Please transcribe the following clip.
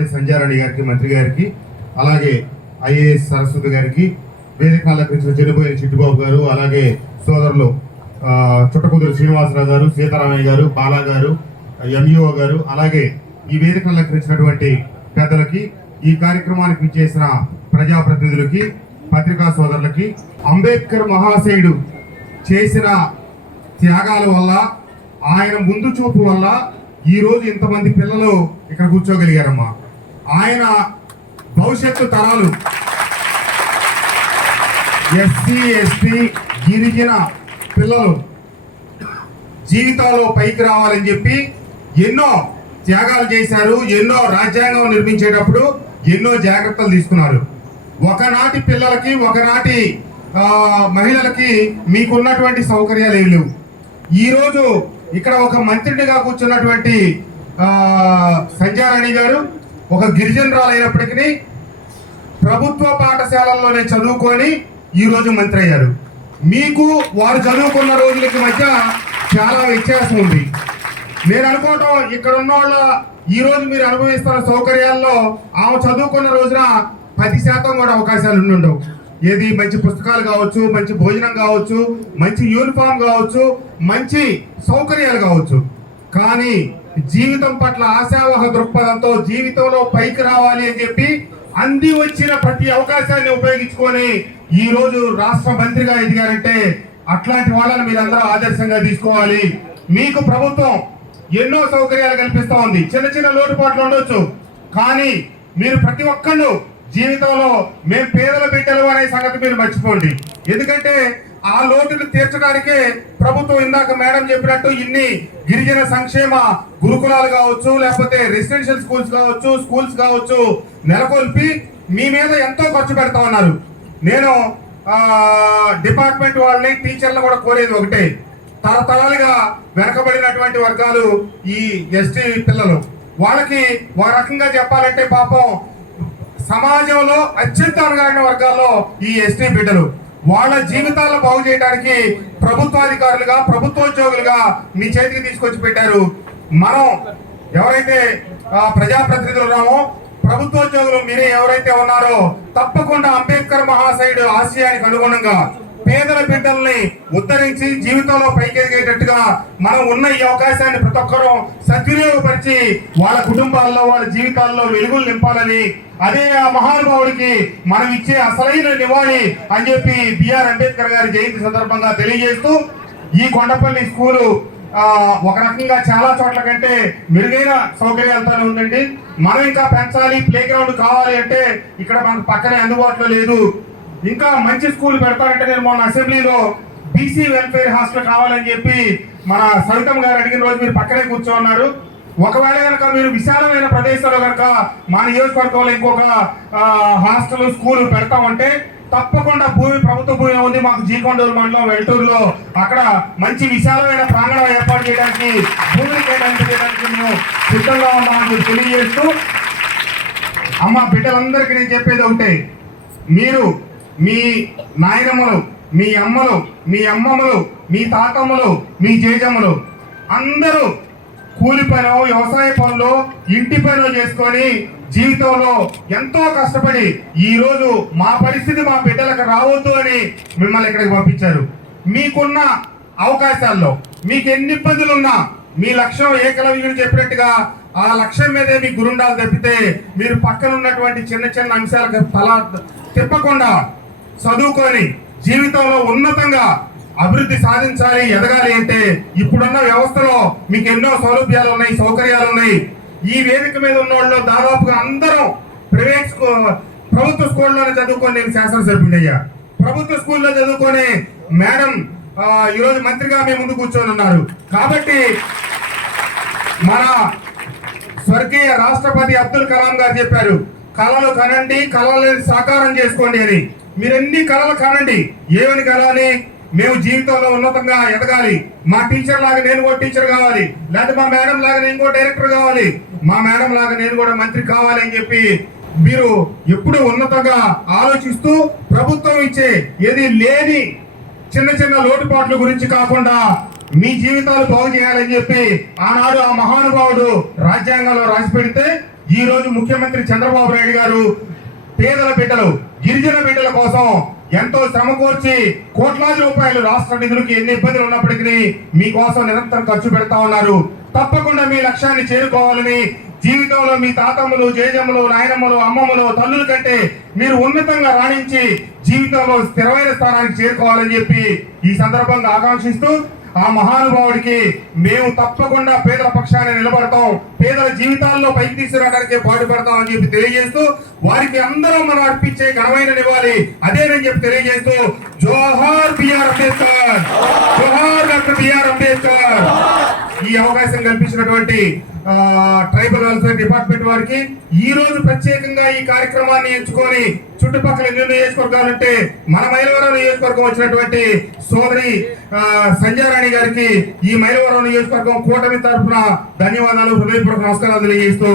గుమ్మడి సంజారాణి గారికి, మంత్రి గారికి, అలాగే ఐఏఎస్ సరస్వతి గారికి, వేదిక అలంకరించిన చెడిపోయిన చిట్టుబాబు గారు, అలాగే సోదరులు చుట్టకుదురు శ్రీనివాసరావు గారు, సీతారామయ్య గారు, బాలా గారు, ఎంఈఓ గారు, అలాగే ఈ వేదిక అలంకరించినటువంటి పెద్దలకి, ఈ కార్యక్రమానికి చేసిన ప్రజాప్రతినిధులకి, పత్రికా సోదరులకి, అంబేద్కర్ మహాశయుడు చేసిన త్యాగాల వల్ల, ఆయన ముందు చూపు వల్ల ఈరోజు ఇంతమంది పిల్లలు ఇక్కడ కూర్చోగలిగారమ్మా. ఆయన భవిష్యత్తు తరాలు ఎస్సీ ఎస్టీ గిరిజన పిల్లలు జీవితాల్లో పైకి రావాలని చెప్పి ఎన్నో త్యాగాలు చేశారు. ఎన్నో రాజ్యాంగం నిర్మించేటప్పుడు ఎన్నో జాగ్రత్తలు తీసుకున్నారు. ఒకనాటి పిల్లలకి, ఒకనాటి మహిళలకి మీకున్నటువంటి సౌకర్యాలు ఏమి లేవు. ఈరోజు ఇక్కడ ఒక మంత్రిగా కూర్చున్నటువంటి సంజారాణి గారు ఒక గిరిజనరాలు అయినప్పటికీ ప్రభుత్వ పాఠశాలల్లోనే చదువుకొని ఈరోజు మంత్రి అయ్యారు. మీకు వారు చదువుకున్న రోజులకి మధ్య చాలా వ్యత్యాసం ఉంది. నేను అనుకోవటం ఇక్కడ ఉన్న వాళ్ళ ఈరోజు మీరు అనుభవిస్తున్న సౌకర్యాల్లో ఆమె చదువుకున్న రోజున 10% కూడా అవకాశాలు ఉండవు. ఏది మంచి పుస్తకాలు కావచ్చు, మంచి భోజనం కావచ్చు, మంచి యూనిఫామ్ కావచ్చు, మంచి సౌకర్యాలు కావచ్చు. కానీ జీవితం పట్ల ఆశావహ దృక్పథంతో జీవితంలో పైకి రావాలి అని చెప్పి అంది వచ్చిన ప్రతి అవకాశాన్ని ఉపయోగించుకొని ఈ రోజు రాష్ట్ర మంత్రిగా ఎదిగారంటే అట్లాంటి వాళ్ళని మీరందరూ ఆదర్శంగా తీసుకోవాలి. మీకు ప్రభుత్వం ఎన్నో సౌకర్యాలు కల్పిస్తూ ఉంది. చిన్న చిన్న లోటుపాట్లు ఉండొచ్చు, కానీ మీరు ప్రతి ఒక్కళ్ళు జీవితంలో మేము పేదల బిడ్డలు అనే సంగతి మీరు మర్చిపోండి. ఎందుకంటే ఆ లోటును తీర్చడానికే ప్రభుత్వం ఇందాక మేడం చెప్పినట్టు ఇన్ని గిరిజన సంక్షేమ గురుకులాలు కావచ్చు, లేకపోతే రెసిడెన్షియల్ స్కూల్స్ కావచ్చు నెలకొల్పి మీ మీద ఎంతో ఖర్చు పెడతా ఉన్నారు. నేను డిపార్ట్మెంట్ వాళ్ళని, టీచర్లు కూడా కోరేది ఒకటే, తరతరాలుగా వెనకబడినటువంటి వర్గాలు ఈ ఎస్టీ పిల్లలు, వాళ్ళకి ఒక రకంగా చెప్పాలంటే పాపం సమాజంలో అత్యంత అణగారిన వర్గాల్లో ఈ ఎస్టీ బిడ్డలు, వాళ్ళ జీవితాలను బాగు చేయడానికి ప్రభుత్వాధికారులుగా, ప్రభుత్వోద్యోగులుగా మీ చేతికి తీసుకొచ్చి పెట్టారు. మనం ఎవరైతే ప్రజాప్రతినిధులు ఉన్నామో, ప్రభుత్వోద్యోగులు మీరే ఎవరైతే ఉన్నారో తప్పకుండా అంబేద్కర్ మహాశయుడు ఆశయానికి అనుగుణంగా పేదల బిడ్డల్ని ఉద్ధరించి జీవితంలో పైకెదిగేటట్టుగా మనం ఉన్న ఈ అవకాశాన్ని ప్రతి ఒక్కరూ సద్వినియోగపరిచి వాళ్ళ కుటుంబాల్లో, వాళ్ళ జీవితాల్లో వెలుగులు నింపాలని, అదే ఆ మహానుభావుడికి మనం ఇచ్చే అసలైన నివాళి అని చెప్పి బిఆర్ అంబేద్కర్ గారి జయంతి సందర్భంగా తెలియజేస్తూ, ఈ కొండపల్లి స్కూలు ఒక రకంగా చాలా చోట్ల కంటే మెరుగైన సౌకర్యాలతోనే ఉందండి. మనం ఇంకా పెంచాలి, ప్లే గ్రౌండ్ కావాలి అంటే ఇక్కడ మనకు పక్కనే అందుబాటులో లేదు. ఇంకా మంచి స్కూల్ పెడతారంటే నేను మొన్న అసెంబ్లీలో బీసీ వెల్ఫేర్ హాస్టల్ కావాలని చెప్పి మన సవితమ్మ గారు అడిగిన రోజు మీరు పక్కనే కూర్చోన్నారు. ఒకవేళ కనుక మీరు విశాలమైన ప్రదేశాల్లో కనుక మా నియోజకవర్గంలో ఇంకొక హాస్టల్ స్కూల్ పెడతామంటే తప్పకుండా ప్రభుత్వ భూమి ఉంది మాకు జీకొండూరు మండలం వెల్టూరులో, అక్కడ మంచి విశాలమైన ప్రాంగణం ఏర్పాటు చేయడానికి, భూమిని కేటాయించడానికి మేము సిద్ధంగా ఉన్నామని తెలియజేస్తూ, అమ్మ బిడ్డలందరికీ నేను చెప్పేది ఒకటే, మీరు మీ నాయనమ్మలు, మీ అమ్మలు, మీ అమ్మమ్మలు, మీ తాతమ్మలు, మీ జేజమ్మలు అందరూ కూలి పనో, వ్యవసాయ పనులు, ఇంటి పనులు చేసుకొని జీవితంలో ఎంతో కష్టపడి ఈ రోజు మా పరిస్థితి మా బిడ్డలకు రావద్దు అని మిమ్మల్ని ఇక్కడికి పంపించారు. మీకున్న అవకాశాల్లో మీకు ఎన్ని ఇబ్బందులు ఉన్నా మీ లక్ష్యం ఏకలవ్యుడు చెప్పినట్టుగా ఆ లక్ష్యం మీదే మీ గురుండాలు తప్పితే మీరు పక్కన ఉన్నటువంటి చిన్న చిన్న అంశాలకు తల తిప్పకుండా చదువుకొని జీవితంలో ఉన్నతంగా అభివృద్ధి సాధించాలి, ఎదగాలి అంటే ఇప్పుడున్న వ్యవస్థలో మీకు ఎన్నో సౌలభ్యాలు ఉన్నాయి, సౌకర్యాలు ఉన్నాయి. ఈ వేదిక మీద ఉన్న వాళ్ళు దాదాపుగా అందరూ ప్రభుత్వ స్కూల్లోనే చదువుకొని నేను శాసనసభ్యుడు అయ్యా. ప్రభుత్వ స్కూల్లో చదువుకొని మేడం ఈరోజు మంత్రిగా మీ ముందు కూర్చొని ఉన్నారు. కాబట్టి మన స్వర్గీయ రాష్ట్రపతి అబ్దుల్ కలాం గారు చెప్పారు, కళలు కనండి, కళలను సాకారం చేసుకోండి అని. మీరు ఎన్ని కళలు కనండి, ఏమని కలాలి, మేము జీవితంలో ఉన్నతంగా ఎదగాలి, మా టీచర్ లాగా నేను కూడా టీచర్ కావాలి, లేదా మా మేడం లాగా నేను కూడా డైరెక్టర్ కావాలి, మా మేడం లాగా నేను కూడా మంత్రి కావాలి అని చెప్పి మీరు ఎప్పుడు ఉన్నతంగా ఆలోచిస్తూ ప్రభుత్వం ఇచ్చే ఏది లేని చిన్న చిన్న లోటుపాట్ల గురించి కాకుండా మీ జీవితాలు బాగు చేయాలని చెప్పి ఆనాడు ఆ మహానుభావుడు రాజ్యాంగంలో రాసి పెడితే ఈ రోజు ముఖ్యమంత్రి చంద్రబాబు నాయుడు గారు పేదల బిడ్డలు, గిరిజన బిడ్డల కోసం ఎంతో శ్రమ కోర్చి కోట్లాది రూపాయలు రాష్ట్ర నిధులకి ఎన్ని ఇబ్బందులు ఉన్నప్పటికీ మీకోసం నిరంతరం ఖర్చు పెడతా ఉన్నారు. తప్పకుండా మీ లక్ష్యాన్ని చేరుకోవాలని, జీవితంలో మీ తాతమ్మలు, జేజమ్మలు, నాయనమ్మలు, అమ్మమ్మలు, తల్లుల కంటే మీరు ఉన్నతంగా రాణించి జీవితంలో స్థిరమైన స్థానానికి చేరుకోవాలని చెప్పి ఈ సందర్భంగా ఆకాంక్షిస్తూ ఆ మహానుభావుడికి మేము తప్పకుండా పేదల పక్షాన్ని నిలబడతాం, పేదల జీవితాల్లో పైకి తీసుకురావడానికి పాటుపడతాం అని చెప్పి తెలియజేస్తూ, వారికి అందరూ మనం అర్పించే ఘనమైన నివాళి అదేనని చెప్పి తెలియజేస్తూ, జోహార్ బిఆర్ అంబేద్కర్, జోహార్ డాక్టర్ బిఆర్ అంబేద్కర్. ఈ అవకాశం కల్పించినటువంటి ట్రైబల్ వెల్ఫేర్ డిపార్ట్మెంట్ వారికి, ఈ రోజు ప్రత్యేకంగా ఈ కార్యక్రమాన్ని ఎంచుకొని చుట్టుపక్కల ఎన్ని నియోజకవర్గాలుంటే మన మైలవరం నియోజకవర్గం వచ్చినటువంటి సోదరి సంజారాణి గారికి ఈ మైలవరం నియోజకవర్గం కూటమి తరఫున ధన్యవాదాలు, హృదయపూర్వక నమస్కారాలు తెలియజేస్తూ